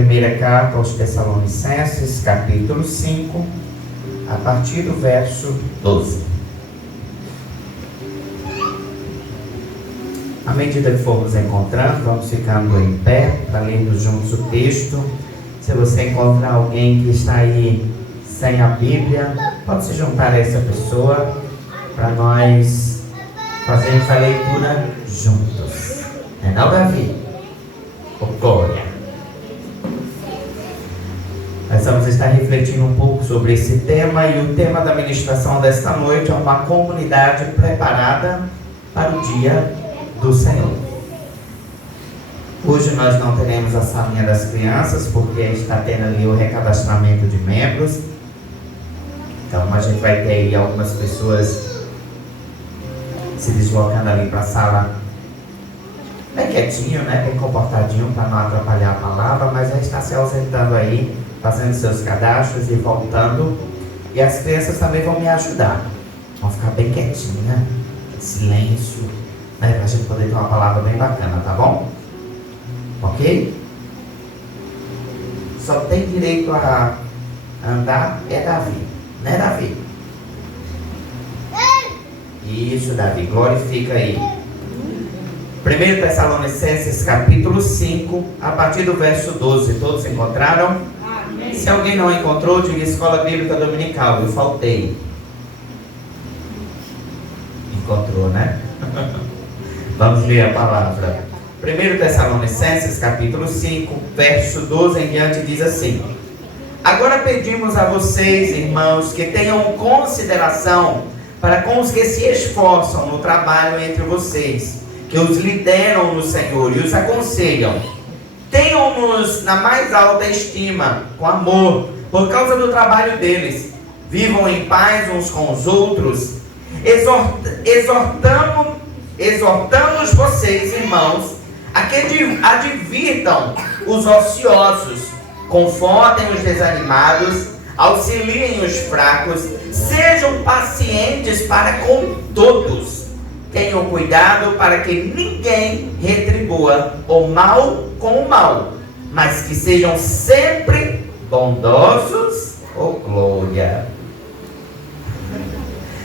Primeira carta aos Tessalonicenses, capítulo 5, a partir do verso 12. À medida que formos encontrando, vamos ficando em pé para lermos juntos o texto. Se você encontrar alguém que está aí sem a Bíblia, pode se juntar a essa pessoa para nós fazermos a leitura juntos. Não, Davi? Glória! Nós vamos estar refletindo um pouco sobre esse tema, e o tema da ministração desta noite é uma comunidade preparada para o dia do Senhor. Hoje nós não teremos a salinha das crianças, porque está tendo ali o recadastramento de membros. Então a gente vai ter aí algumas pessoas se deslocando ali para a sala bem quietinho, bem comportadinho, para não atrapalhar a palavra, mas já está se ausentando aí, fazendo seus cadastros e voltando. E as crianças também vão me ajudar. Vão ficar bem quietinhas, silêncio, para a gente poder ter uma palavra bem bacana, tá bom? Ok? Só tem direito a andar é Davi, né, Davi? Isso, Davi, glorifica aí. 1 Tessalonicenses capítulo 5, a partir do verso 12. Todos encontraram? Amém. Se alguém não encontrou, diga Escola Bíblica Dominical, eu faltei. Encontrou, né? Vamos ler a palavra. 1 Tessalonicenses capítulo 5, verso 12 em diante, diz assim: Agora pedimos a vocês, irmãos, que tenham consideração para com os que se esforçam no trabalho entre vocês, que os lideram no Senhor e os aconselham. Tenham-nos na mais alta estima, com amor, por causa do trabalho deles. Vivam em paz uns com os outros. Exortamos vocês, irmãos, a que advirtam os ociosos, confortem os desanimados, auxiliem os fracos, sejam pacientes para com todos. Tenham cuidado para que ninguém retribua o mal com o mal, mas que sejam sempre bondosos, glória!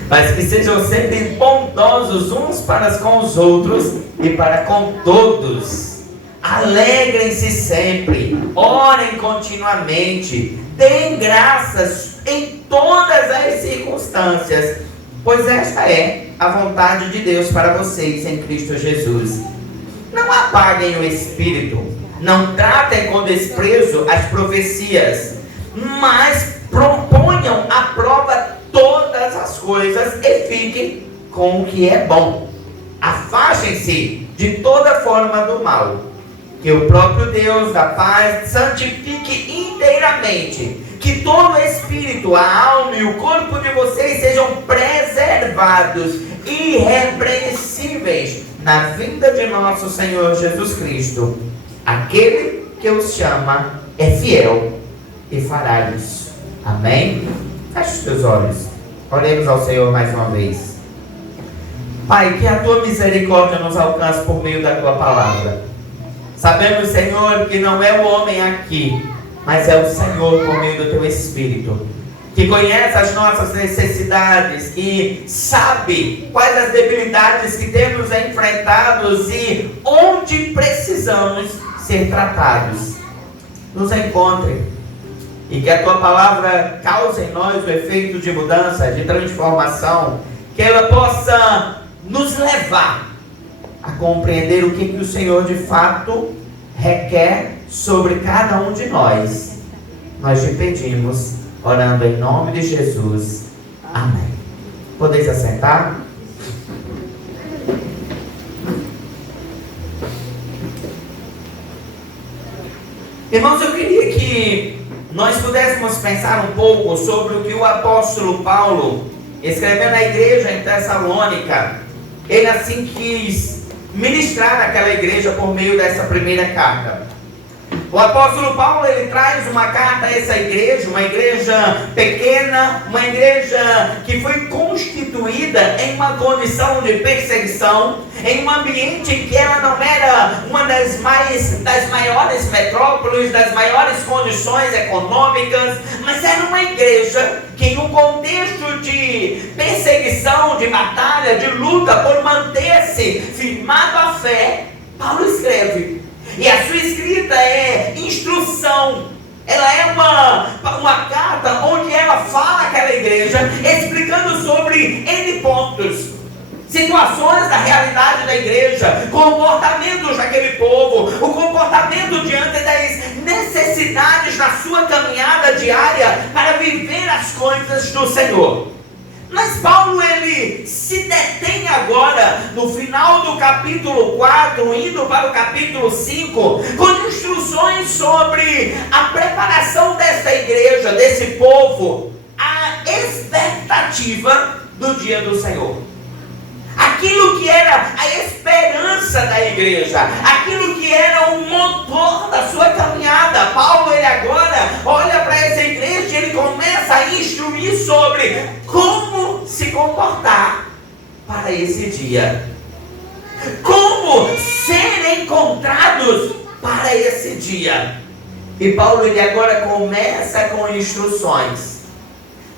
Mas que sejam sempre bondosos uns para com os outros e para com todos. Alegrem-se sempre, orem continuamente, deem graças em todas as circunstâncias, pois esta é a vontade de Deus para vocês em Cristo Jesus. Não apaguem o espírito, não tratem com desprezo as profecias, mas proponham à prova todas as coisas e fiquem com o que é bom. Afastem-se de toda forma do mal. Que o próprio Deus da paz santifique inteiramente. Que todo o espírito, a alma e o corpo de vocês sejam preservados, irrepreensíveis, na vinda de nosso Senhor Jesus Cristo. Aquele que os chama é fiel e fará isso. Amém? Feche os teus olhos. Oremos ao Senhor mais uma vez. Pai, que a tua misericórdia nos alcance por meio da tua palavra. Sabemos, Senhor, que não é o homem aqui, mas é o Senhor por meio do teu Espírito, que conhece as nossas necessidades e sabe quais as debilidades que temos enfrentados e onde precisamos ser tratados. Nos encontre e que a tua palavra cause em nós o efeito de mudança, de transformação, que ela possa nos levar a compreender o que o Senhor de fato requer sobre cada um de nós. Nós te pedimos, orando em nome de Jesus. Amém. Podeis assentar? Irmãos, eu queria que nós pudéssemos pensar um pouco sobre o que o apóstolo Paulo, escrevendo à igreja em Tessalônica, ele assim quis ministrar naquela igreja por meio dessa primeira carta. O apóstolo Paulo, ele traz uma carta a essa igreja, uma igreja pequena, uma igreja que foi constituída em uma condição de perseguição, em um ambiente em que ela não era uma das maiores metrópoles, das maiores condições econômicas, mas era uma igreja que, em um contexto de perseguição, de batalha, de luta por manter-se firmado à fé, Paulo escreve. E a sua escrita é instrução. Ela é uma carta onde ela fala àquela igreja, explicando sobre N pontos, situações da realidade da igreja, comportamentos daquele povo, o comportamento diante das necessidades da sua caminhada diária para viver as coisas do Senhor. Mas Paulo, ele se detém agora no final do capítulo 4, indo para o capítulo 5, com instruções sobre a preparação desta igreja, desse povo, a expectativa do dia do Senhor. Aquilo que era a esperança da igreja, aquilo que era o motor da sua caminhada. Paulo, ele agora olha para essa igreja e ele começa a instruir sobre como se comportar para esse dia, como ser encontrados para esse dia. E Paulo, ele agora começa com instruções.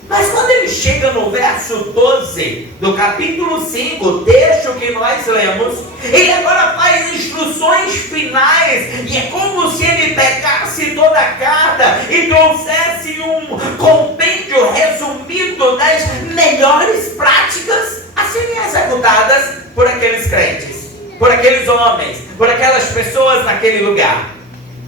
Mas quando ele chega no verso 12 do capítulo 5, o texto que nós lemos, ele agora faz instruções finais, e é como se ele pegasse toda a carta e trouxesse um compêndio resumido das melhores práticas a serem executadas por aqueles crentes, por aqueles homens, por aquelas pessoas naquele lugar.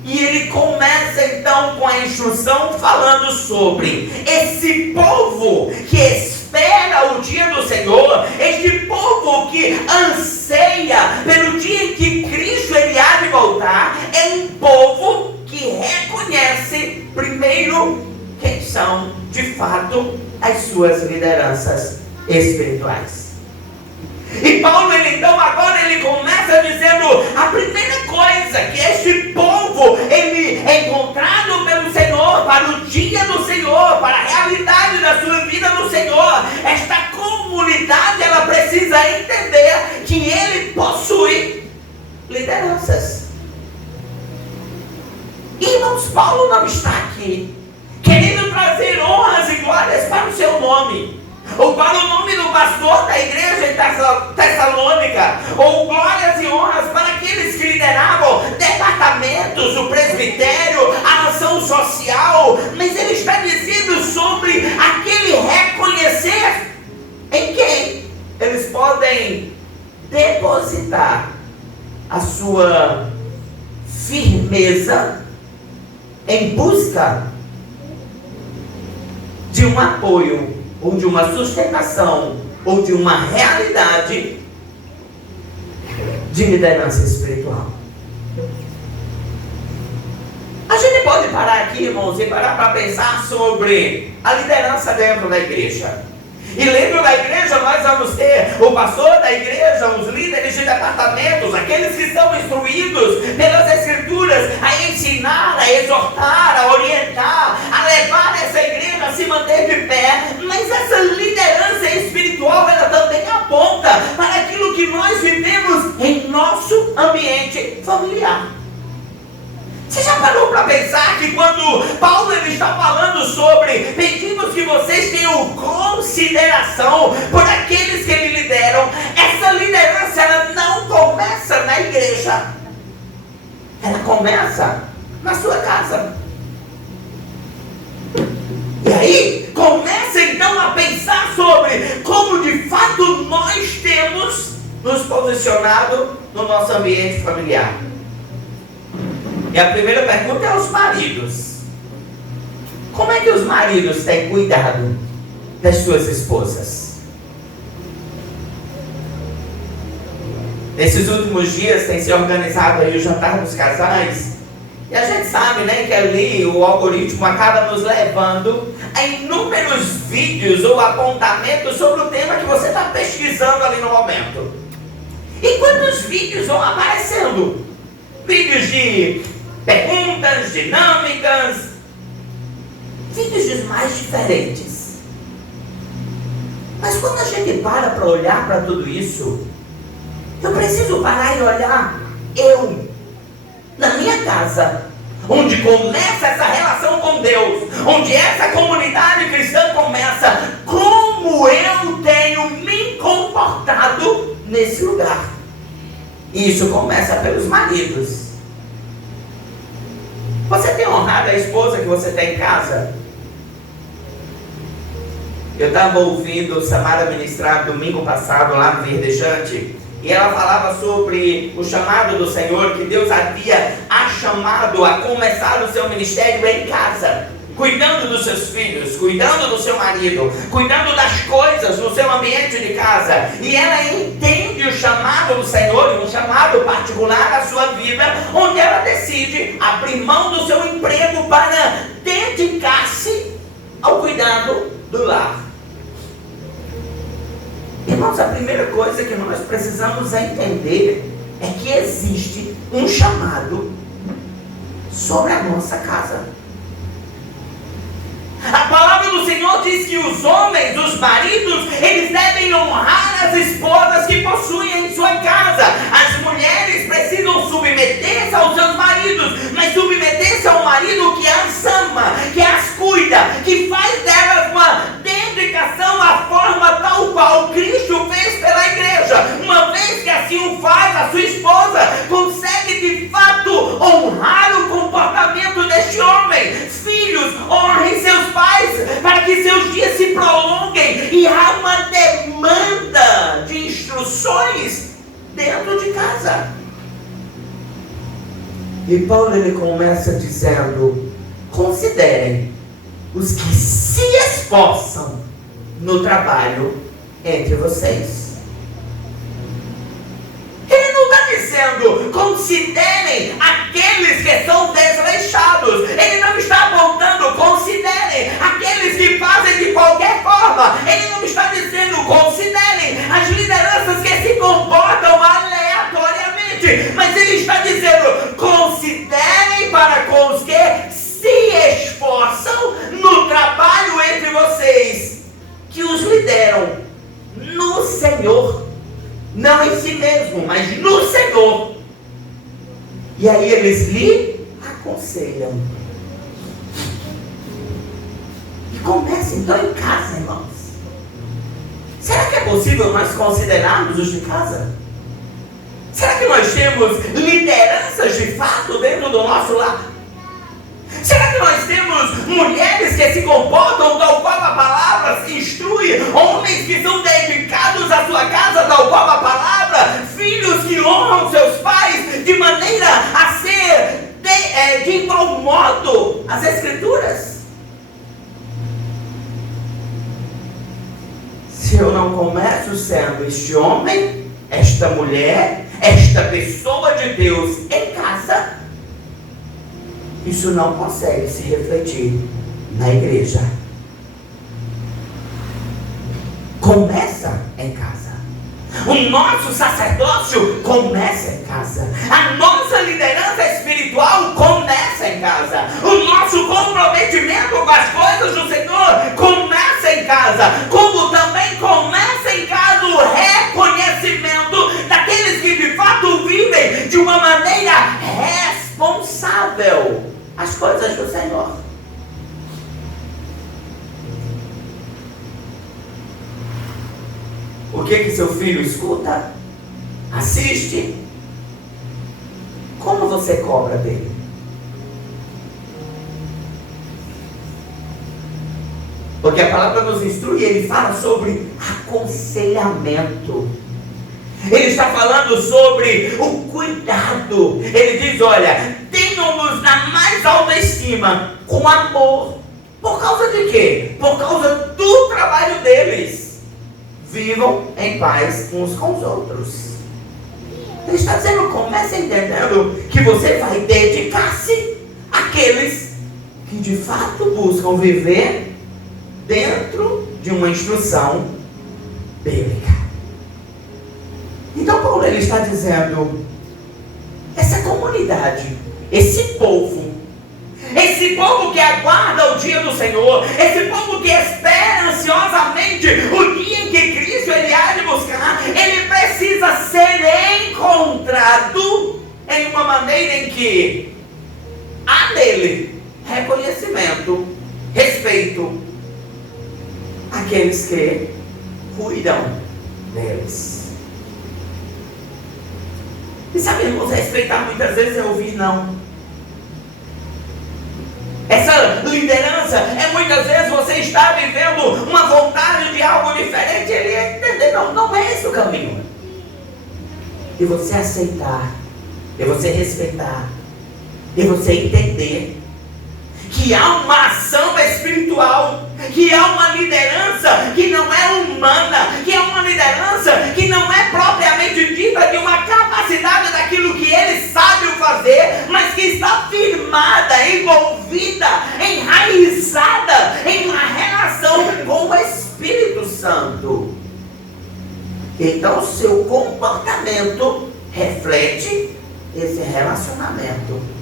E ele começa então com a instrução falando sobre esse povo que espera o dia do Senhor, este povo que anseia pelo dia em que Cristo ele há de voltar. É um povo que reconhece primeiro quem são de fato as suas lideranças espirituais. E Paulo, então agora ele começa dizendo a primeira coisa, que este povo, ele é encontrado pelo Senhor, para o dia do Senhor, para a realidade da sua vida no Senhor. Esta comunidade, ela precisa entender que ele possui lideranças. Irmãos, Paulo não está aqui querendo trazer honras e glórias para o seu nome, ou para o nome do pastor da igreja em Tessalônica, ou glórias e honras para aqueles que lideravam departamentos, o presbitério, a ação social. Mas ele está dizendo sobre aquele reconhecer em quem eles podem depositar a sua firmeza em busca de um apoio, ou de uma sustentação, ou de uma realidade de liderança espiritual. A gente pode parar aqui, irmãos, e parar para pensar sobre a liderança dentro da igreja. E dentro da igreja nós vamos ter o pastor da igreja, os líderes de departamentos, aqueles que são instruídos pelas escrituras a ensinar, a exortar, a orientar, a levar essa igreja a se manter de pé. Mas essa liderança espiritual, ela também aponta para aquilo que nós vivemos em nosso ambiente familiar. Você já parou para pensar que quando Paulo ele está falando sobre pedimos que vocês tenham consideração por aqueles que ele lideram, essa liderança ela não começa na igreja, ela começa na sua casa. E aí começa então a pensar sobre como de fato nós temos nos posicionado no nosso ambiente familiar. E a primeira pergunta é aos maridos. Como é que os maridos têm cuidado das suas esposas? Nesses últimos dias tem se organizado aí o jantar dos casais. E a gente sabe, né, que ali o algoritmo acaba nos levando a inúmeros vídeos ou apontamentos sobre o tema que você está pesquisando ali no momento. E quantos vídeos vão aparecendo? Vídeos de perguntas, dinâmicas, vídeos mais diferentes. Mas quando a gente para olhar para tudo isso, eu preciso parar e olhar na minha casa, onde começa essa relação com Deus, onde essa comunidade cristã começa, como eu tenho me comportado nesse lugar. E isso começa pelos maridos. Você tem honrado a esposa que você tem em casa? Eu estava ouvindo Samara ministrar domingo passado lá no Verdejante, e ela falava sobre o chamado do Senhor, que Deus havia a chamado a começar o seu ministério em casa, cuidando dos seus filhos, cuidando do seu marido, cuidando das coisas no seu ambiente de casa. E ela entende o chamado do Senhor, um chamado particular à sua vida, onde ela decide abrir mão do seu emprego para dedicar-se ao cuidado do lar. Irmãos, a primeira coisa que nós precisamos entender é que existe um chamado sobre a nossa casa. A palavra do Senhor diz que os homens, os maridos, eles devem honrar as esposas que possuem em sua casa. As mulheres precisam submeter-se aos seus maridos, mas submeter-se ao marido que as ama, que as cuida, que faz delas uma dedicação à forma tal qual Cristo fez pela igreja. Uma vez que assim o faz, a sua esposa consegue de fato honrar o comportamento deste homem. Filhos, honrem seus pais para que seus dias se prolonguem, e há uma demanda de instruções dentro de casa. E Paulo ele começa dizendo: considerem os que se esforçam no trabalho entre vocês. Ele não está dizendo considerem aqueles que são desleixados. Ele não está apontando considerem aqueles que fazem de qualquer forma. Ele não está dizendo considerem as lideranças que se comportam aleatoriamente. Mas ele está dizendo considerem para com os que se esforçam no trabalho entre vocês, que os lideram no Senhor. Não em si mesmo, mas no Senhor. E aí eles lhe aconselham. E começa então em casa, irmãos. Será que é possível nós considerarmos os de casa? Será que nós temos lideranças de fato dentro do nosso lar? Será que nós temos mulheres que se comportam tal qual a palavra se instrui? Homens que são dedicados à sua casa tal qual a palavra? Filhos que honram seus pais de maneira a ser de igual modo as Escrituras? Se eu não começo sendo este homem, esta mulher, esta pessoa de Deus em casa, isso não consegue se refletir na igreja. Começa em casa. O nosso sacerdócio começa em casa. A nossa liderança espiritual começa em casa. O nosso comprometimento com as coisas do Senhor começa em casa. Como também começa em casa o reconhecimento daqueles que de fato vivem de uma maneira responsável as coisas do Senhor. O que seu filho escuta, assiste, como você cobra dele? Porque a palavra nos instrui, ele fala sobre aconselhamento. Ele está falando sobre o cuidado. Ele diz, olha, tenham-nos na mais alta estima, com amor. Por causa de quê? Por causa do trabalho deles. Vivam em paz uns com os outros. Ele está dizendo, comece entendendo que você vai dedicar-se àqueles que de fato buscam viver dentro de uma instrução bíblica. Então Paulo ele está dizendo, essa comunidade esse povo que aguarda o dia do Senhor, esse povo que espera ansiosamente o dia em que Cristo ele há de buscar, ele precisa ser encontrado em uma maneira em que há nele reconhecimento, respeito àqueles que cuidam deles. E sabemos respeitar muitas vezes é ouvir não. Essa liderança é muitas vezes você está vivendo uma vontade de algo diferente, ele é entender, não é esse o caminho. E você aceitar, e você respeitar, e você entender que há uma ação espiritual, que há uma liderança que não é humana, que é uma liderança que não é propriamente dita de uma capacidade daquilo que ele sabe fazer, mas que está firmada, envolvida, enraizada em uma relação com o Espírito Santo. Então, seu comportamento reflete esse relacionamento.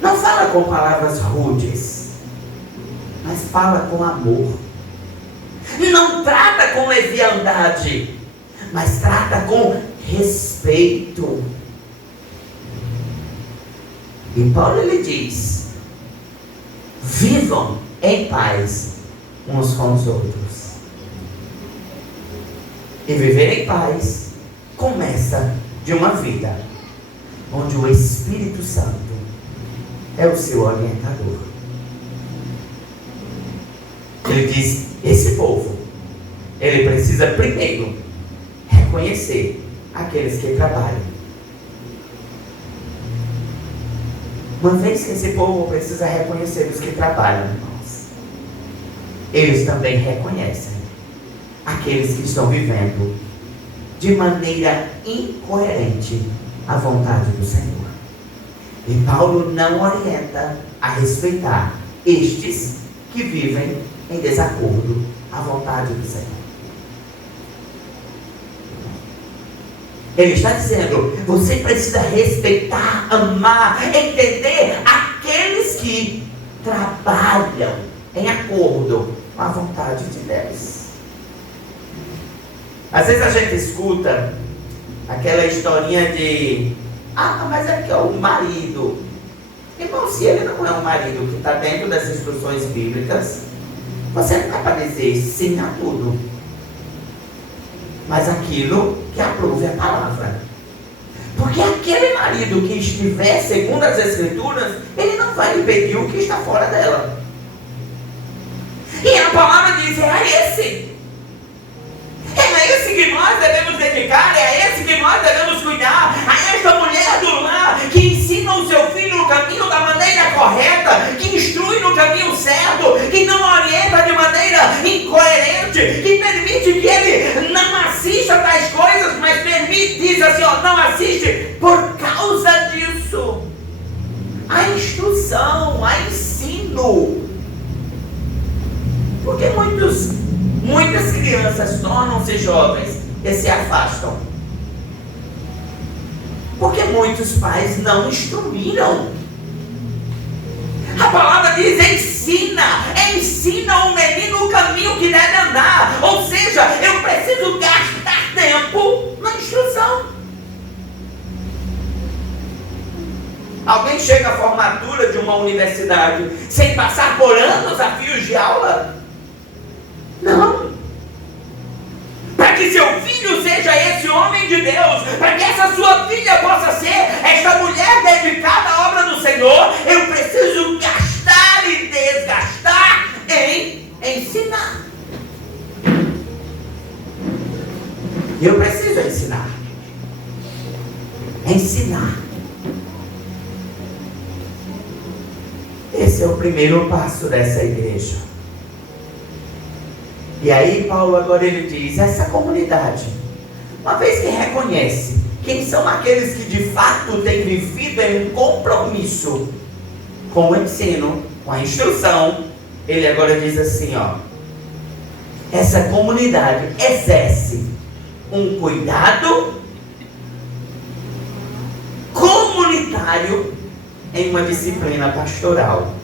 Não fala com palavras rudes, mas fala com amor. Não trata com leviandade, mas trata com respeito. E Paulo ele diz: vivam em paz uns com os outros. E viver em paz começa de uma vida onde o Espírito Santo é o seu orientador. Ele diz: esse povo, ele precisa primeiro reconhecer aqueles que trabalham. Uma vez que esse povo precisa reconhecer os que trabalham, irmãos, eles também reconhecem aqueles que estão vivendo de maneira incoerente a vontade do Senhor. E Paulo não orienta a respeitar estes que vivem em desacordo à vontade do Senhor. Ele está dizendo: você precisa respeitar, amar, entender aqueles que trabalham em acordo com a vontade de Deus. Às vezes a gente escuta aquela historinha de: mas é porque é o marido. Irmão, se ele não é um marido que está dentro das instruções bíblicas, você não vai para dizer sim a tudo, mas aquilo que aprove a palavra. Porque aquele marido que estiver segundo as Escrituras, ele não vai impedir o que está fora dela. E a palavra diz: é a esse. É a esse que nós devemos dedicar, é a esse que nós devemos cuidar, a esta mulher do lar que ensina o seu filho no caminho da maneira correta, que instrui no caminho certo, que não orienta de maneira incoerente, que permite que ele não assista tais coisas, mas permite, diz assim, não assiste por causa disso. A instrução, a ensino. Porque muitas crianças tornam-se jovens e se afastam. Porque muitos pais não instruíram. A palavra diz: ensina o menino o caminho que deve andar. Ou seja, eu preciso gastar tempo na instrução. Alguém chega à formatura de uma universidade sem passar por anos a fios de aula? Não. Para que seu filho seja esse homem de Deus, para que essa sua filha possa ser esta mulher dedicada à obra do Senhor, eu preciso gastar e desgastar em ensinar. Eu preciso ensinar. Ensinar. Esse é o primeiro passo dessa igreja. E aí Paulo agora ele diz: essa comunidade, uma vez que reconhece quem são aqueles que de fato têm vivido em um compromisso com o ensino, com a instrução, ele agora diz assim, essa comunidade exerce um cuidado voluntário em uma disciplina pastoral.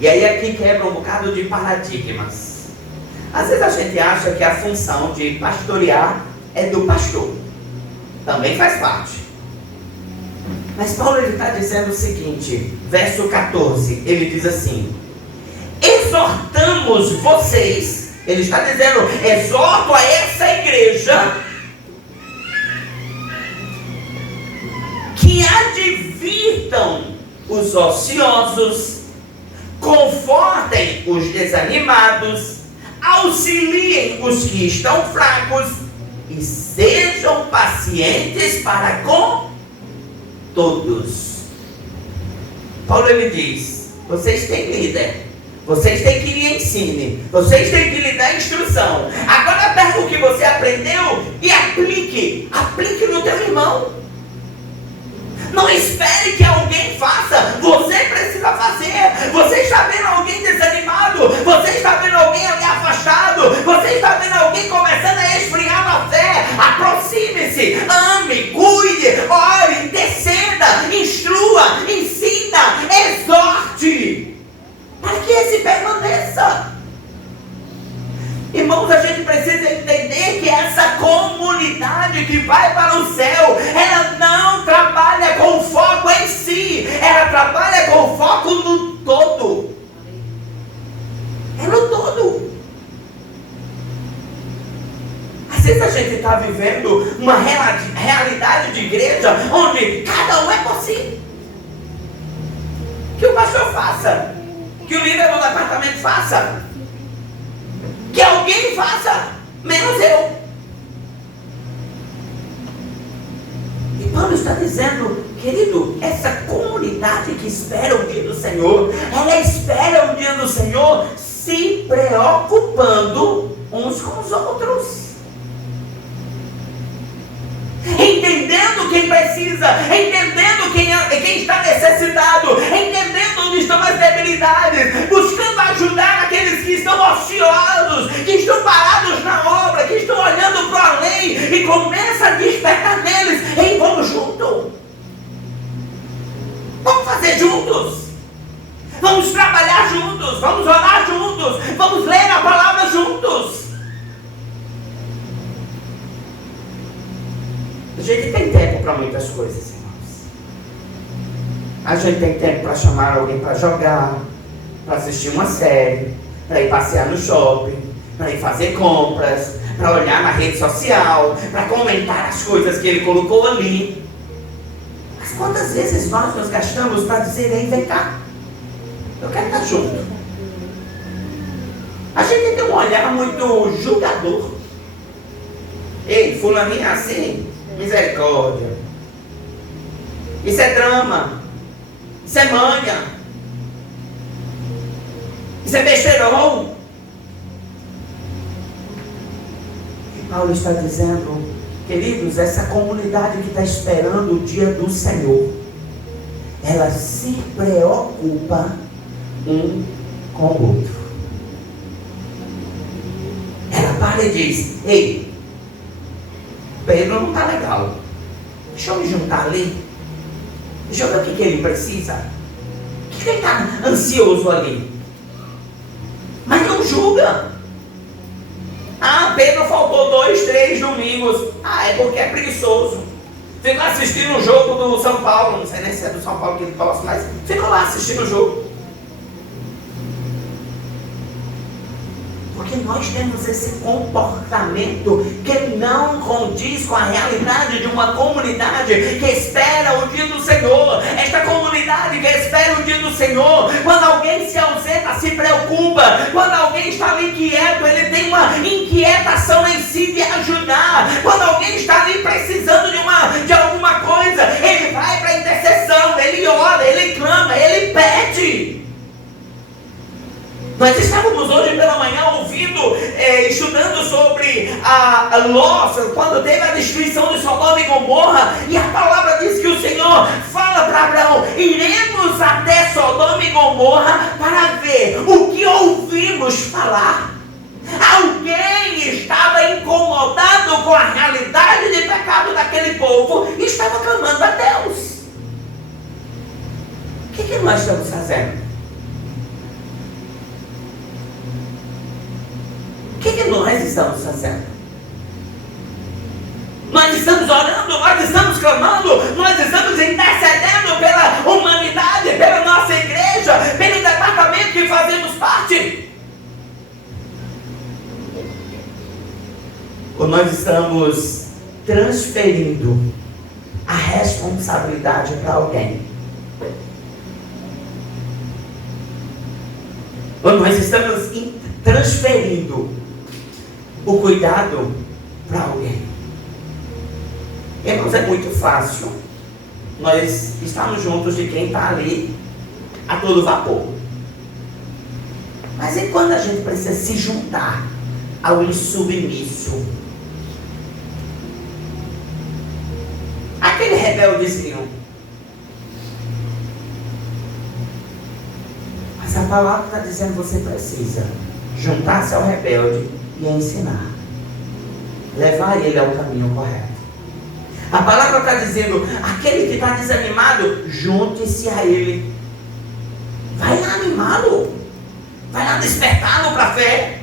E aí aqui quebra um bocado de paradigmas. Às vezes a gente acha que a função de pastorear é do pastor. Também faz parte. Mas Paulo está dizendo o seguinte, verso 14, ele diz assim: exortamos vocês, ele está dizendo, exorto a essa igreja, que advirtam os ociosos, confortem os desanimados, auxiliem os que estão fracos e sejam pacientes para com todos. Paulo ele diz: vocês têm líder, vocês têm que lhe ensine, vocês têm que lhe dar instrução. Agora pega o que você aprendeu e aplique no teu irmão. Não espere que alguém faça, você precisa fazer. Você está vendo alguém desanimado, você está vendo alguém ali afastado, você está vendo alguém começando a esfriar na fé. Aproxime-se, ame, cuide, ore, interceda, instrua, ensina, exorte, para que esse permaneça. Irmãos, a gente precisa entender que essa comunidade que vai para o céu, ela não trabalha com foco em si, ela trabalha com foco no todo. É no todo. Às vezes a gente está vivendo uma realidade de igreja onde cada um é por si. Que o pastor faça, que o líder do departamento faça, que alguém faça, menos eu. E Paulo está dizendo, querido, essa comunidade que espera o dia do Senhor, ela espera o dia do Senhor se preocupando uns com os outros, entendendo quem precisa, entendendo quem está necessitado, entendendo onde estão as debilidades, buscando ajudar aqueles que estão ociosos, que estão parados na obra, que estão olhando para além, e começa a despertar neles: ei, vamos junto, vamos fazer juntos, vamos trabalhar juntos, vamos orar juntos, vamos ler a palavra juntos. A gente tem tempo para muitas coisas, irmãos. A gente tem tempo para chamar alguém para jogar, para assistir uma série, para ir passear no shopping, para ir fazer compras, para olhar na rede social, para comentar as coisas que ele colocou ali. Mas quantas vezes nós nos gastamos para dizer: ei, vem cá, eu quero estar junto. A gente tem um olhar muito julgador. Ei, fulaninho é assim, misericórdia. Isso é drama. Isso é manha. Isso é besteirão. E Paulo está dizendo, queridos, essa comunidade que está esperando o dia do Senhor, ela se preocupa um com o outro. Ela para e diz: ei, Pedro não está legal, deixa eu me juntar ali, deixa eu ver o que ele precisa, o que ele está ansioso ali. Mas não julga. Ah, Pedro faltou 2, 3 domingos. Ah, é porque é preguiçoso. Ficou assistindo o jogo do São Paulo, não sei nem se é do São Paulo que ele torce, mas ficou lá assistindo o jogo. Porque nós temos esse comportamento que não condiz com a realidade de uma comunidade que espera o dia do Senhor. Esta comunidade que espera o dia do Senhor, quando alguém se ausenta, se preocupa. Quando alguém está ali inquieto, ele tem uma inquietação em si de ajudar. Quando alguém está ali precisando de alguma coisa, ele vai para a intercessão, ele ora, ele clama, ele pede. Nós estávamos hoje pela manhã ouvindo, estudando sobre a Ló, quando teve a destruição de Sodoma e Gomorra, e a palavra diz que o Senhor fala para Abraão: iremos até Sodoma e Gomorra para ver o que ouvimos falar. Alguém estava incomodado com a realidade de pecado daquele povo e estava clamando a Deus. O que nós estamos fazendo? O que nós estamos fazendo? Nós estamos orando, nós estamos clamando, nós estamos intercedendo pela humanidade, pela nossa igreja, pelo departamento que fazemos parte. Ou nós estamos transferindo a responsabilidade para alguém? Ou nós estamos transferindo o cuidado para alguém? Irmãos, é muito fácil nós estarmos juntos de quem está ali a todo vapor. Mas e quando a gente precisa se juntar ao insubmisso? Aquele rebeldezinho. Mas a palavra está dizendo que você precisa juntar-se ao rebelde e ensinar. Levar ele ao caminho correto. A palavra está dizendo, aquele que está desanimado, junte-se a ele. Vai lá animá-lo. Vai lá despertá-lo para a fé.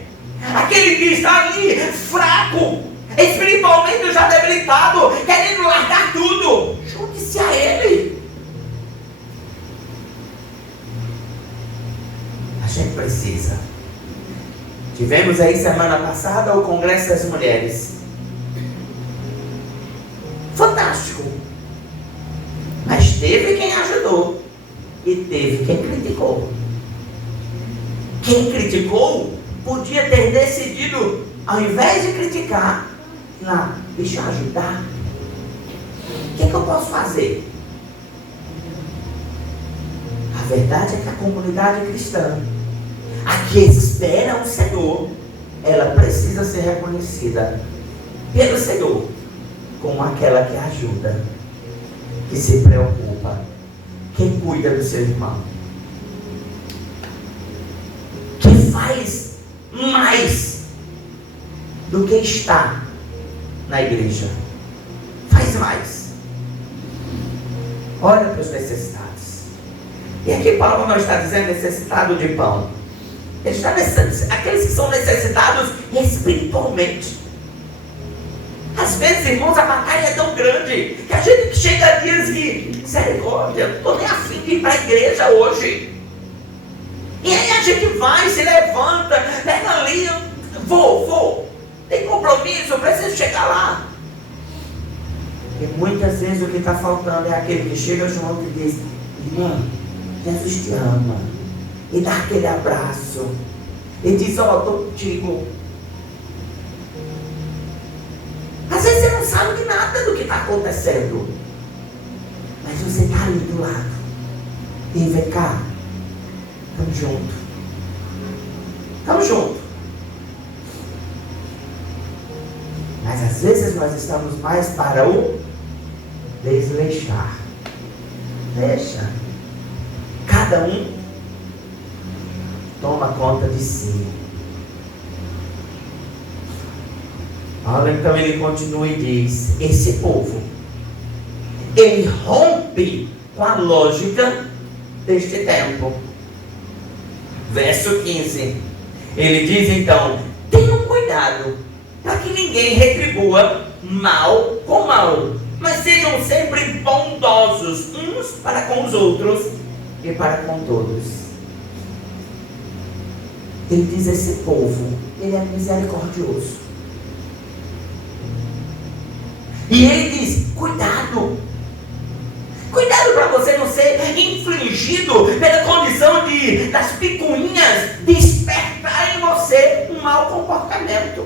Aquele que está ali, fraco, espiritualmente já debilitado, querendo largar tudo, junte-se a ele. A gente precisa. Tivemos aí semana passada o Congresso das Mulheres. Fantástico. Mas teve quem ajudou e teve quem criticou. Quem criticou podia ter decidido, ao invés de criticar, lá, deixa eu ajudar. O que eu posso fazer? A verdade é que a comunidade cristã, a que espera o Senhor, ela precisa ser reconhecida pelo Senhor como aquela que ajuda, que se preocupa, que cuida do seu irmão, que faz mais do que está na igreja. Faz mais. Olha para os necessitados. E aqui Paulo não está dizendo necessitado de pão. Ele está necessitado, aqueles que são necessitados espiritualmente. Às vezes, irmãos, a batalha é tão grande que a gente chega a dias de misericórdia, eu não estou nem afim de ir para a igreja hoje. E aí a gente vai, se levanta, pega ali, vou, tem compromisso, preciso chegar lá. E muitas vezes o que está faltando é aquele que chega junto e diz, irmão, Jesus te ama. E dá aquele abraço. E diz, ó, estou contigo. Às vezes você não sabe de nada do que está acontecendo. Mas você está ali do lado. E vem cá. Estamos juntos. Estamos juntos. Mas às vezes nós estamos mais para o desleixar. Deixa. Cada um toma conta de si. Olha, então ele continua e diz, esse povo, ele rompe com a lógica deste tempo. Verso 15, ele diz então, tenham cuidado, para que ninguém retribua mal com mal, mas sejam sempre bondosos uns para com os outros e para com todos. Ele diz, esse povo, ele é misericordioso. E ele diz, cuidado. Cuidado para você não ser infligido pela condição das picuinhas despertar em você um mau comportamento.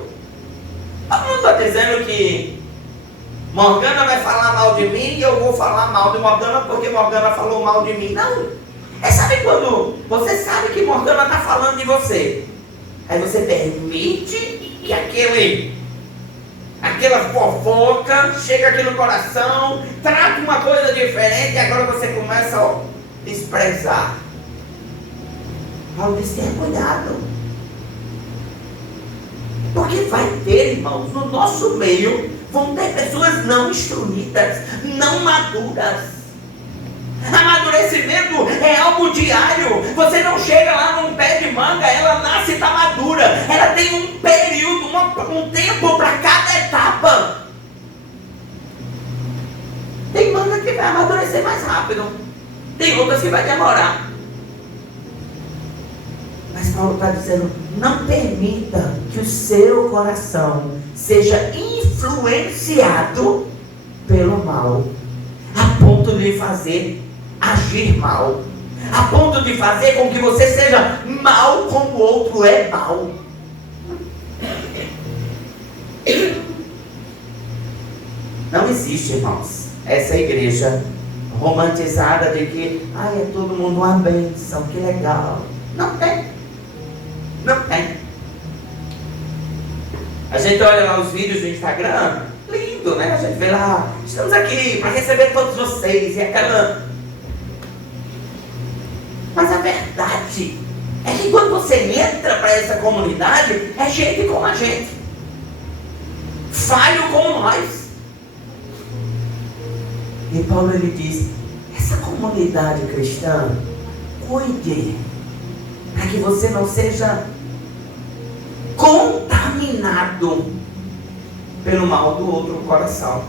Eu não estou dizendo que Morgana vai falar mal de mim e eu vou falar mal de Morgana porque Morgana falou mal de mim. Não. Sabe quando você sabe que Morgana está falando de você? Aí você permite que aquela fofoca chega aqui no coração, trata uma coisa diferente e agora você começa a desprezar. Paulo diz, tenha cuidado. Porque vai ter, irmãos, no nosso meio, vão ter pessoas não instruídas, não maduras. Amadurecimento é algo diário. Você não chega lá num pé de manga, ela nasce e está madura. Ela tem um período, um tempo para cada etapa. Tem manga que vai amadurecer mais rápido, tem outras que vai demorar. Mas Paulo está dizendo, não permita que o seu coração seja influenciado pelo mal, a ponto de fazer agir mal, a ponto de fazer com que você seja mal como o outro é mal. Não existe, irmãos, essa igreja romantizada de que é todo mundo uma bênção, que legal. Não tem. Não tem. A gente olha lá os vídeos do Instagram, lindo, né? A gente vê lá, estamos aqui para receber todos vocês, e aquela... Mas a verdade é que quando você entra para essa comunidade, é gente como a gente, falho como nós. E Paulo ele diz, essa comunidade cristã, cuide, para que você não seja contaminado pelo mal do outro coração.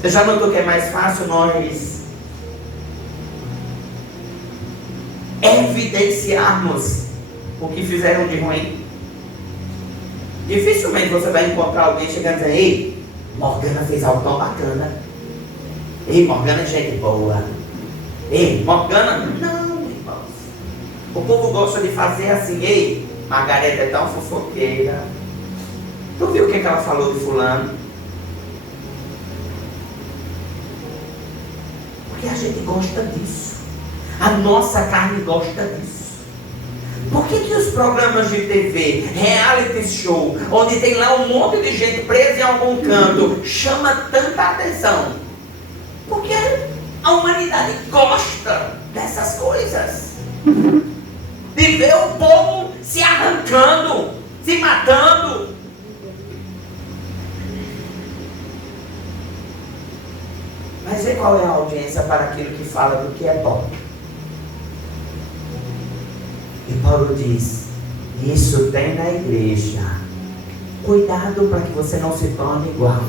Você já notou que é mais fácil nós evidenciarmos o que fizeram de ruim? Dificilmente você vai encontrar alguém chegando e dizer, ei, Morgana fez algo tão bacana. Ei, Morgana é gente boa. Ei, Morgana, não, irmãos. O povo gosta de fazer assim, ei, Margareta é tão fofoqueira. Tu viu o que ela falou de fulano? Porque a gente gosta disso. A nossa carne gosta disso. Por que os programas de TV, reality show, onde tem lá um monte de gente presa em algum canto, chama tanta atenção? Porque a humanidade gosta dessas coisas. De ver o povo se arrancando, se matando. Mas vê qual é a audiência para aquilo que fala do que é bom. E Paulo diz, isso tem na igreja. Cuidado para que você não se torne igual.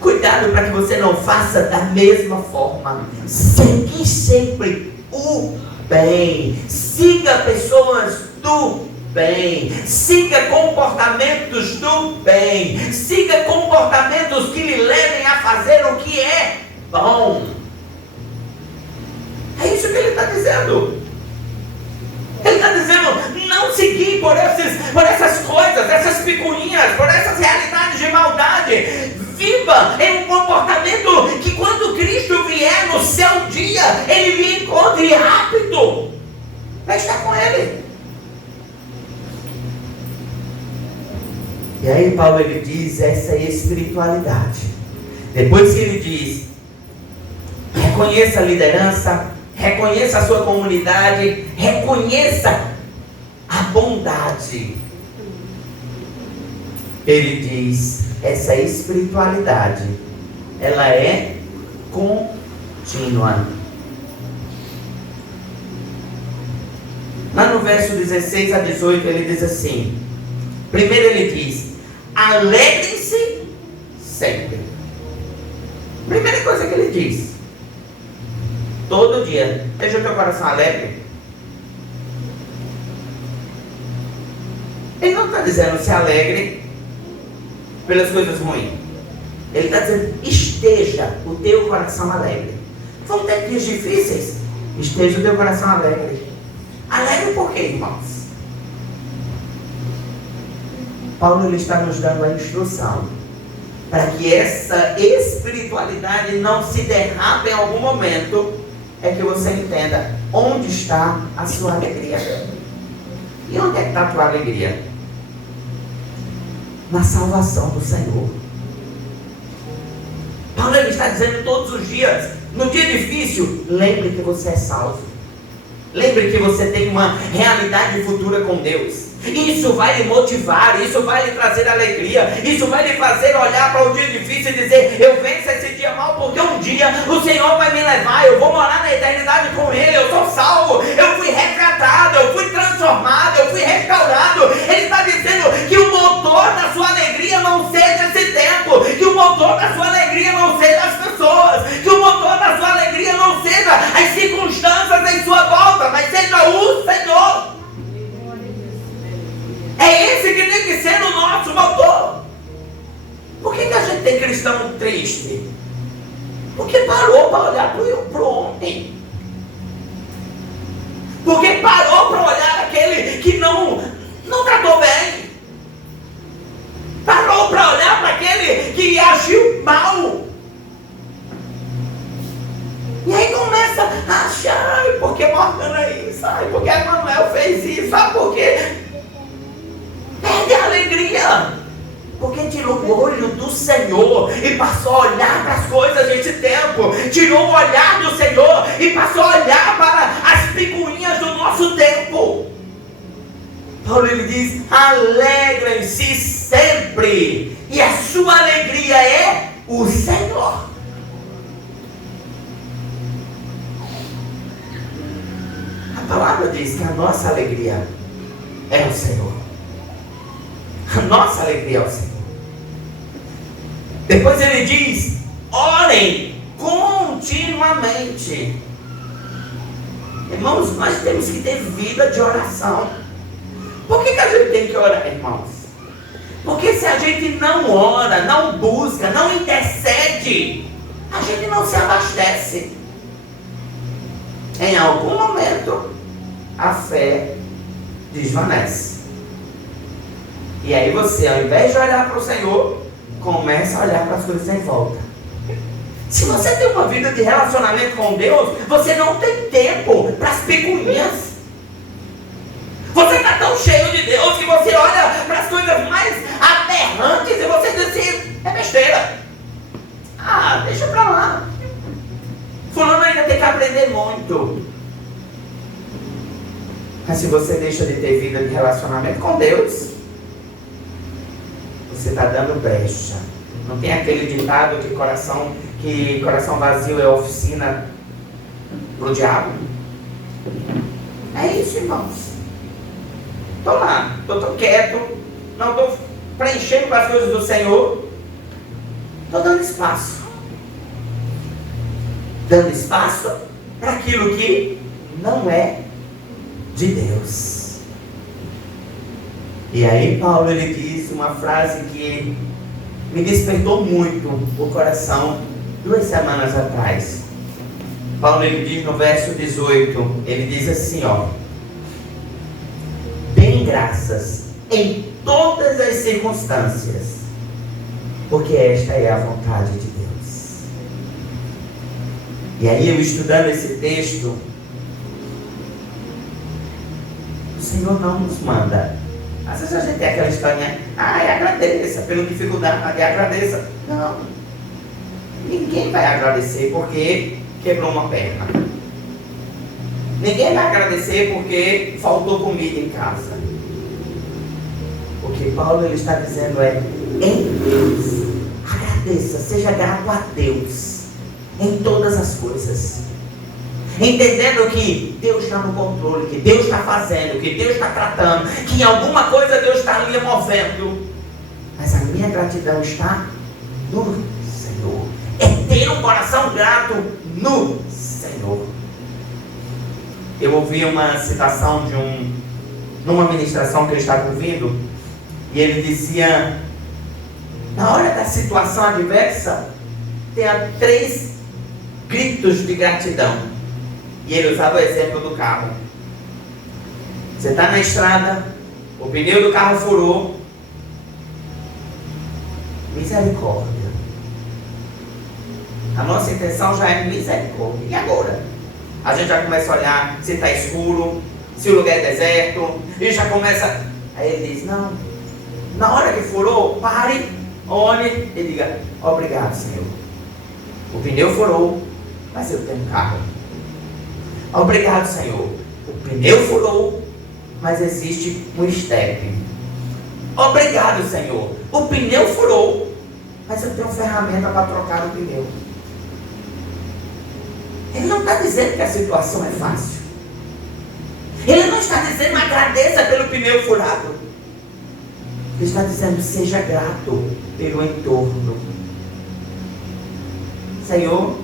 Cuidado para que você não faça da mesma forma. Siga sempre o bem. Siga pessoas do bem. Siga comportamentos do bem. Siga comportamentos que lhe levem a fazer o que é bom. É isso que ele está dizendo. Ele está dizendo, não seguir por essas coisas, essas picuinhas, por essas realidades de maldade. Viva em um comportamento que quando Cristo vier no seu dia, Ele lhe encontre rápido para estar com Ele. E aí Paulo ele diz, essa é espiritualidade. Depois que ele diz, reconheça a liderança, reconheça a sua comunidade, reconheça a bondade. Ele diz, essa espiritualidade, ela é contínua. Lá no verso 16 a 18 ele diz assim, primeiro ele diz, alegrem-se sempre. Primeira coisa que ele diz, todo dia, deixa o teu coração alegre. Ele não está dizendo se alegre pelas coisas ruins. Ele está dizendo, esteja o teu coração alegre. Vão ter dias difíceis, esteja o teu coração alegre. Alegre por quê, irmãos? Paulo ele está nos dando a instrução para que essa espiritualidade não se derrape em algum momento. É que você entenda onde está a sua alegria. E onde é que está a tua alegria? Na salvação do Senhor. Paulo ele está dizendo todos os dias, no dia difícil, lembre que você é salvo. Lembre que você tem uma realidade futura com Deus. Isso vai lhe motivar, isso vai lhe trazer alegria, isso vai lhe fazer olhar para o dia difícil e dizer: eu venço esse dia mal, porque um dia o Senhor vai me levar, eu vou morar na eternidade com Ele, eu sou salvo, eu fui resgatado, eu fui transformado, eu fui restaurado. Ele está dizendo que o motor da sua alegria não seja esse tempo, que o motor da sua alegria não seja as pessoas, que o motor da sua alegria não seja as circunstâncias em sua volta, mas seja o Senhor. É esse que tem que ser o nosso motor. Por que a gente tem cristão triste? Porque parou para olhar para o homem. Porque parou para olhar aquele que não tratou bem. Parou para olhar para aquele que agiu mal. E aí começa a achar: ai, porque Morgana é isso, ai, porque Manuel fez isso, ai, porque... Perde a alegria, porque tirou o olho do Senhor e passou a olhar para as coisas desse tempo. Tirou o olhar do Senhor e passou a olhar para as picuinhas do nosso tempo. Paulo, ele diz: alegrem-se sempre, e a sua alegria é o Senhor. A palavra diz que a nossa alegria é o Senhor. A nossa alegria é o Senhor. Depois ele diz: orem continuamente. Irmãos, nós temos que ter vida de oração. Por que a gente tem que orar, irmãos? Porque se a gente não ora, não busca, não intercede, a gente não se abastece. Em algum momento a fé desvanece. E aí você, ao invés de olhar para o Senhor, começa a olhar para as coisas em volta. Se você tem uma vida de relacionamento com Deus, você não tem tempo para as picuinhas. Você está tão cheio de Deus que você olha para as coisas mais aberrantes e você diz assim: é besteira. Ah, deixa para lá. Fulano ainda tem que aprender muito. Mas se você deixa de ter vida de relacionamento com Deus, você está dando brecha. Não tem aquele ditado que coração vazio é oficina para o diabo? É isso, irmãos. Estou lá, estou quieto, não estou preenchendo com as coisas do Senhor, estou dando espaço. Dando espaço para aquilo que não é de Deus. E aí Paulo, ele diz uma frase que me despertou muito o coração 2 semanas atrás. Paulo, ele diz no verso 18, ele diz assim, ó: deem graças em todas as circunstâncias, porque esta é a vontade de Deus. E aí, eu estudando esse texto, o Senhor não nos manda. Às vezes a gente tem aquela historinha: ai, agradeça pela dificuldade, agradeça. Não, ninguém vai agradecer porque quebrou uma perna. Ninguém vai agradecer porque faltou comida em casa. O que Paulo, ele está dizendo é: em Deus, agradeça, seja grato a Deus em todas as coisas, entendendo que Deus está no controle, que Deus está fazendo, que Deus está tratando, que em alguma coisa Deus está ali movendo. Mas a minha gratidão está no Senhor. É ter um coração grato no Senhor. Eu ouvi uma citação numa ministração que eu estava ouvindo, e ele dizia: na hora da situação adversa, tenha 3 gritos de gratidão. E ele usava o exemplo do carro. Você está na estrada, o pneu do carro furou. Misericórdia. A nossa intenção já é misericórdia. E agora? A gente já começa a olhar se está escuro, se o lugar é deserto, e já começa. Aí ele diz: não, na hora que furou, pare, olhe e diga: obrigado, Senhor. O pneu furou, mas eu tenho um carro. Obrigado, Senhor. O pneu furou, mas existe um step. Obrigado, Senhor. O pneu furou, mas eu tenho ferramenta para trocar o pneu. Ele não está dizendo que a situação é fácil. Ele não está dizendo agradeça pelo pneu furado. Ele está dizendo seja grato pelo entorno. Senhor,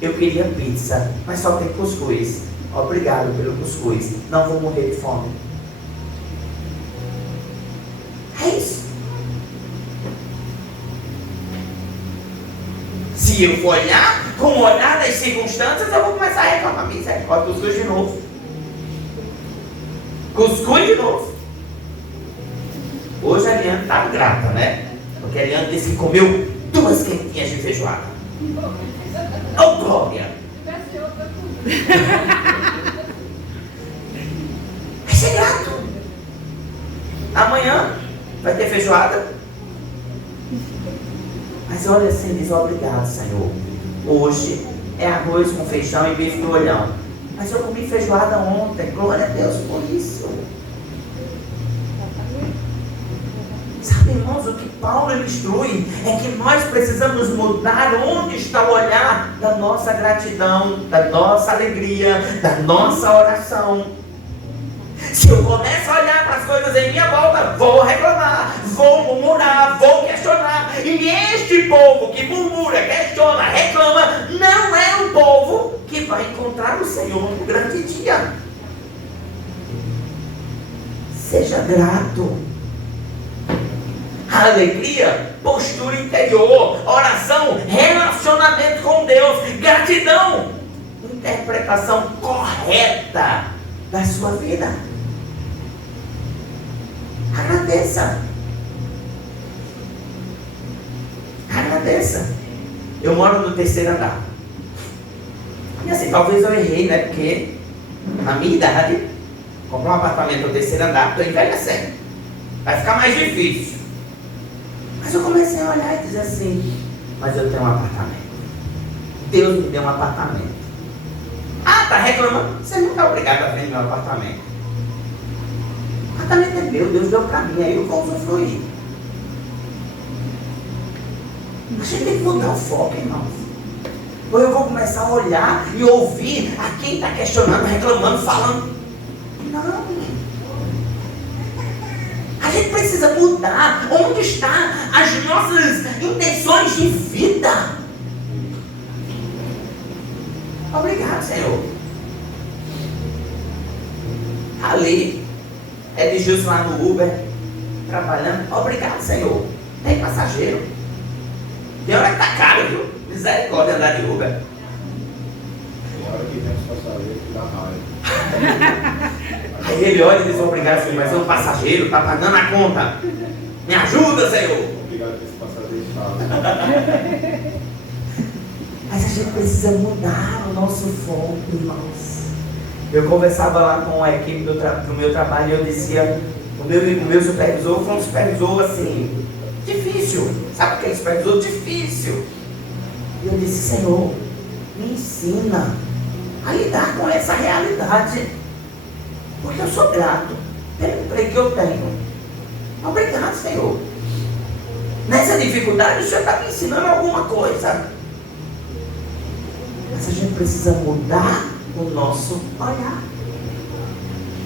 eu queria pizza, mas só tem cuscuz. Obrigado pelo cuscuz. Não vou morrer de fome. É isso. Se eu for olhar com o olhar das circunstâncias, eu vou começar a reclamar. Misericórdia, cuscuz de novo. Cuscuz de novo. Hoje a Eliane está grata, né? Porque a Eliane disse que comeu 2 quentinhas de feijoada. Oh, glória! Vai ser grato. Amanhã vai ter feijoada. Mas olha assim, diz obrigado, Senhor. Hoje é arroz com feijão e bife do olhão. Mas eu comi feijoada ontem. Glória a Deus por isso. Sabe, irmãos, o que Paulo instrui é que nós precisamos mudar onde está o olhar da nossa gratidão, da nossa alegria, da nossa oração. Se eu começo a olhar para as coisas em minha volta, vou reclamar, vou murmurar, vou questionar. E este povo que murmura, questiona, reclama, não é o povo que vai encontrar o Senhor no grande dia. Seja grato. Alegria, postura interior, oração, relacionamento com Deus, gratidão, interpretação correta da sua vida. Agradeça. Agradeça. Eu moro no 3º andar. E assim, talvez eu errei, né? Porque na minha idade, comprar um apartamento no 3º andar, estou envelhecendo. Vai ficar mais difícil. Mas eu comecei a olhar e dizer assim, mas eu tenho um apartamento. Deus me deu um apartamento. Ah, tá reclamando? Você não está obrigado a vender meu apartamento. O apartamento é meu, Deus deu para mim, aí eu vou usufruir. A gente tem que mudar o foco, irmãos. Ou eu vou começar a olhar e ouvir a quem está questionando, reclamando, falando. Não. A gente precisa mudar onde estão as nossas intenções de vida. Obrigado, Senhor. Ali, é de Gilson lá no Uber, trabalhando. Obrigado, Senhor. Tem passageiro. Tem hora que tá caro, viu? Misericórdia andar de Uber. Tem hora que tem os passageiros que dá raiva. Aí ele olha e diz, obrigado, Senhor, mas é um passageiro, está pagando a conta. Me ajuda, Senhor. Obrigado por esse passageiro chato. Mas a gente precisa mudar o nosso foco, irmãos. Eu conversava lá com a equipe do meu trabalho e eu dizia, o meu supervisor foi um supervisor assim, difícil. Sabe aquele supervisor difícil? E eu disse, Senhor, me ensina a lidar com essa realidade. Porque eu sou grato pelo emprego que eu tenho. Obrigado, Senhor. Nessa dificuldade, o Senhor está me ensinando alguma coisa. Mas a gente precisa mudar o nosso olhar.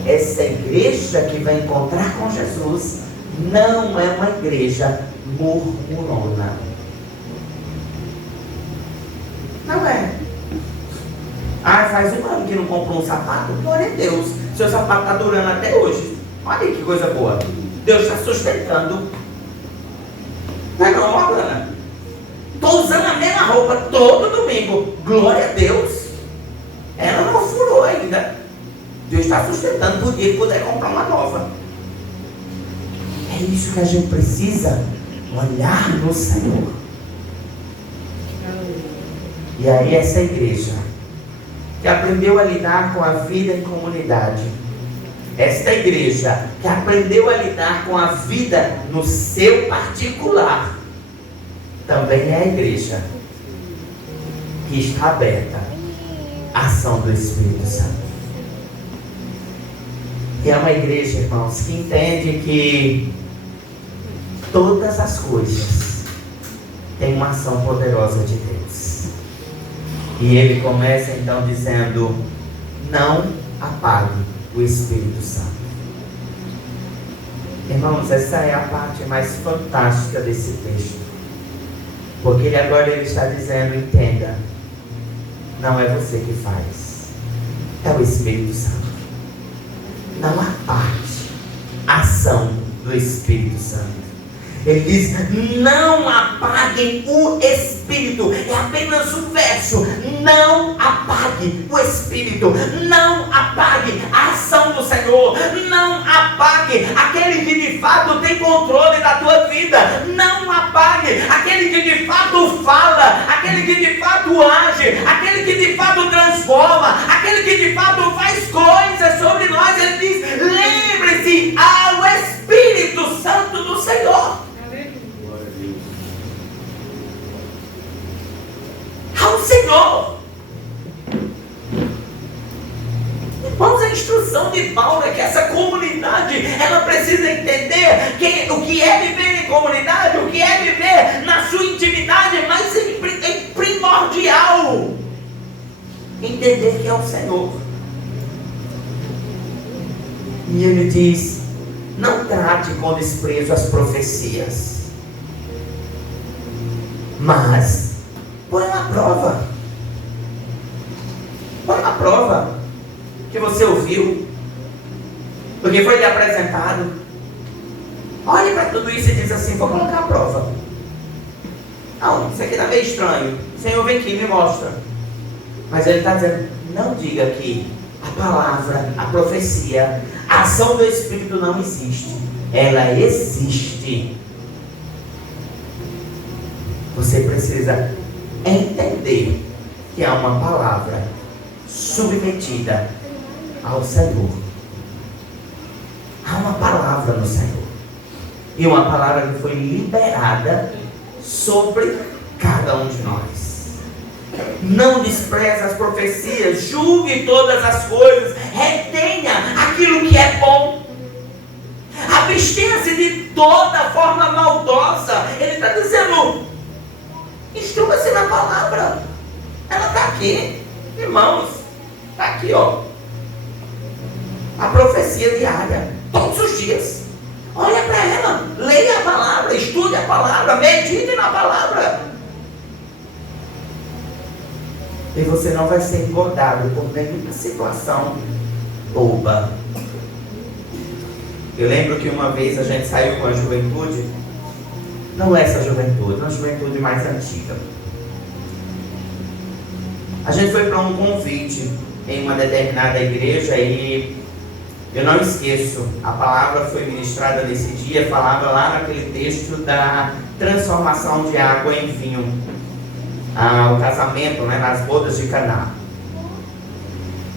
Essa igreja que vai encontrar com Jesus não é uma igreja murmurona. Não é. Ah, faz um ano que não comprou um sapato. Glória a Deus. Seu sapato está durando até hoje. Olha aí que coisa boa. Deus está sustentando. Não é não, Ana? Estou usando a mesma roupa todo domingo. Glória a Deus. Ela não furou ainda. Deus está sustentando por dia que puder comprar uma nova. É isso que a gente precisa. Olhar no Senhor. E aí essa igreja que aprendeu a lidar com a vida em comunidade, esta igreja que aprendeu a lidar com a vida no seu particular, também é a igreja que está aberta à ação do Espírito Santo. E é uma igreja, irmãos, que entende que todas as coisas têm uma ação poderosa de Deus. E ele começa então dizendo: não apague o Espírito Santo. Irmãos, essa é a parte mais fantástica desse texto. Porque ele está dizendo: entenda, não é você que faz, é o Espírito Santo. Não apague a ação do Espírito Santo. Ele diz: não apaguem o Espírito. É apenas um verso. Não apague o Espírito. Não apague a ação do Senhor. Não apague aquele que de fato tem controle da tua vida. Não apague aquele que de fato fala, aquele que de fato age, aquele que de fato transforma, aquele que de fato faz coisas sobre nós. Ele diz: lembre-se ao Espírito Santo do Senhor. Ao Senhor. Irmãos, a instrução de Paulo é que essa comunidade, ela precisa entender que o que é viver em comunidade, o que é viver na sua intimidade, mas é primordial entender que é o Senhor. E ele diz: não trate com desprezo as profecias, mas põe na prova. Põe na prova que você ouviu, porque foi lhe apresentado. Olhe para tudo isso e diz assim: vou colocar a prova. Não, isso aqui está meio estranho. Senhor, vem aqui, me mostra. Mas ele está dizendo: não diga que a palavra, a profecia, a ação do Espírito não existe. Ela existe. Você precisa entender que há uma palavra submetida ao Senhor. Há uma palavra no Senhor. E uma palavra que foi liberada sobre cada um de nós. Não despreze as profecias, julgue todas as coisas, retenha aquilo que é bom. Abstenha-se de toda forma maldosa. Ele está dizendo: instrua-se na palavra. Ela está aqui, irmãos. Está aqui, ó. A profecia diária, todos os dias. Olha para ela, leia a palavra, estude a palavra, medite na palavra. E você não vai ser engordado por nenhuma situação boba. Eu lembro que uma vez a gente saiu com a juventude. Não essa juventude, uma juventude mais antiga. A gente foi para um convite em uma determinada igreja e eu não esqueço, a palavra foi ministrada nesse dia, falava lá naquele texto da transformação de água em vinho. O casamento, né, nas bodas de Caná.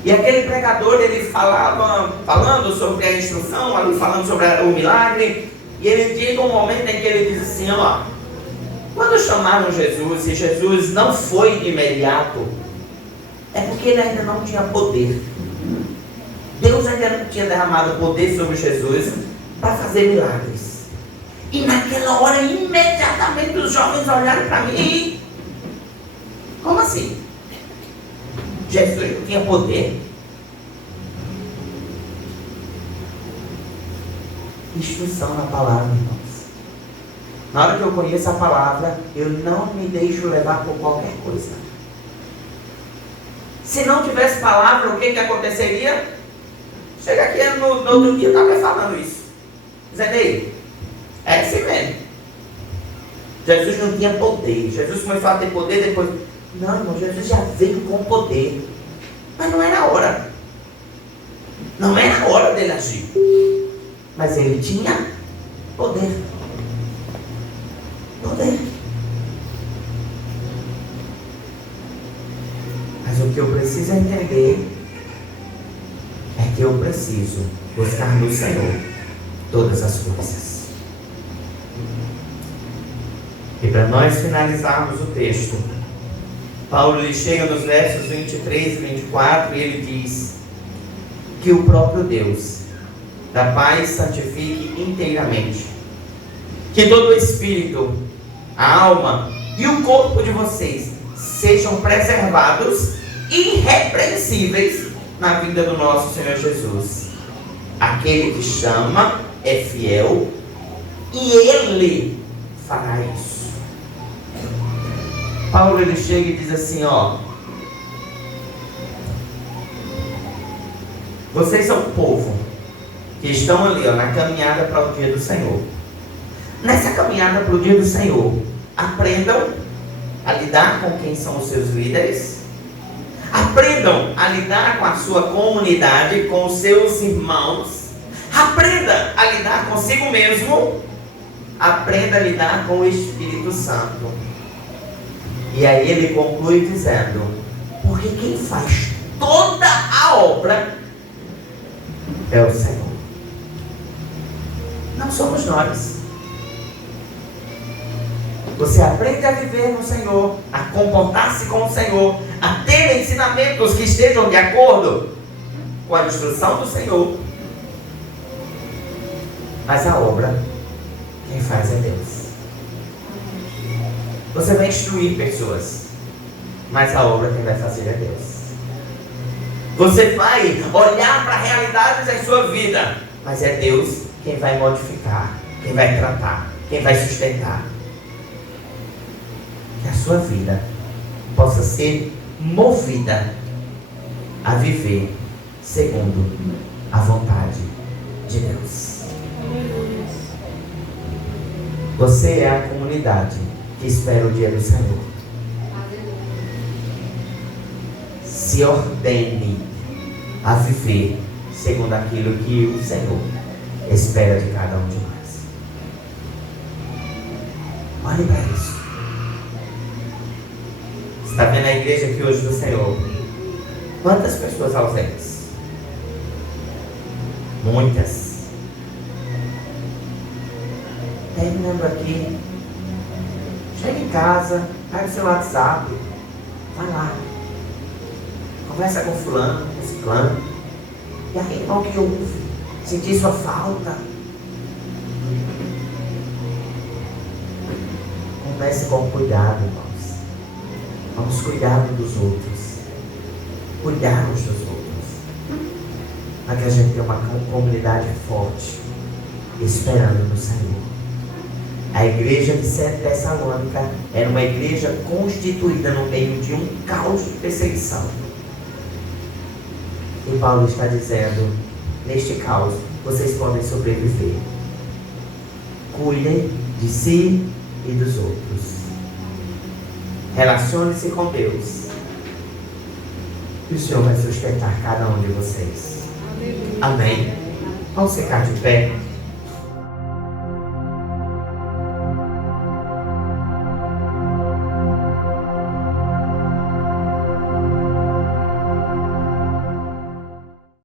E aquele pregador, ele falando sobre a instrução, ali falando sobre o milagre. E ele chega um momento em que ele diz assim: ó, quando chamaram Jesus, e Jesus não foi de imediato, é porque ele ainda não tinha poder. Deus ainda não tinha derramado poder sobre Jesus para fazer milagres. E naquela hora, imediatamente, os jovens olharam para mim e: como assim? Jesus não tinha poder? Instrução na palavra, irmãos. Na hora que eu conheço a palavra, eu não me deixo levar por qualquer coisa. Se não tivesse palavra, o que aconteceria? Chega aqui no outro dia, estava falando isso. Dizendo aí, é assim mesmo. Jesus não tinha poder. Jesus começou a ter poder depois. Não, irmão, Jesus já veio com poder. Mas não era a hora. Não era a hora dele agir. Mas ele tinha poder. Poder. Mas o que eu preciso entender é que eu preciso buscar no Senhor todas as coisas. E para nós finalizarmos o texto, Paulo ele chega nos versos 23 e 24 e ele diz que o próprio Deus da paz santifique inteiramente. Que todo o espírito, a alma e o corpo de vocês sejam preservados irrepreensíveis na vinda do nosso Senhor Jesus. Aquele que chama é fiel e Ele fará isso. Paulo ele chega e diz assim, ó: vocês são o povo que estão ali, ó, na caminhada para o dia do Senhor. Nessa caminhada para o dia do Senhor, aprendam a lidar com quem são os seus líderes. Aprendam a lidar com a sua comunidade, com os seus irmãos. Aprenda a lidar consigo mesmo. Aprenda a lidar com o Espírito Santo. E aí ele conclui dizendo: porque quem faz toda a obra é o Senhor. Não somos nós. Você aprende a viver no Senhor, a comportar-se com o Senhor, a ter ensinamentos que estejam de acordo com a instrução do Senhor. Mas a obra, quem faz é Deus. Você vai instruir pessoas, mas a obra quem vai fazer é Deus. Você vai olhar para realidades da sua vida, mas é Deus quem vai modificar, quem vai tratar, quem vai sustentar. Que a sua vida possa ser movida a viver segundo a vontade de Deus. Você é a comunidade que espera o dia do Senhor. Se ordene a viver segundo aquilo que o Senhor espera de cada um de nós. Olhe para isso. Você está vendo a igreja aqui hoje do Senhor? Quantas pessoas ausentes? Muitas. Terminando aqui, chega em casa, pega o seu WhatsApp, vai lá, conversa com fulano, com ciclano, e aí, irmão, que ouve, sentir sua falta. Converse com cuidado, irmãos. Vamos cuidar uns dos outros, cuidar uns dos outros, para que a gente tenha uma comunidade forte, esperando no Senhor. A igreja de Tessalônica era uma igreja constituída no meio de um caos de perseguição. E Paulo está dizendo: neste caos, vocês podem sobreviver. Cuidem de si e dos outros. Relacione-se com Deus. E o Senhor vai sustentar cada um de vocês. Amém. Vamos ficar de pé.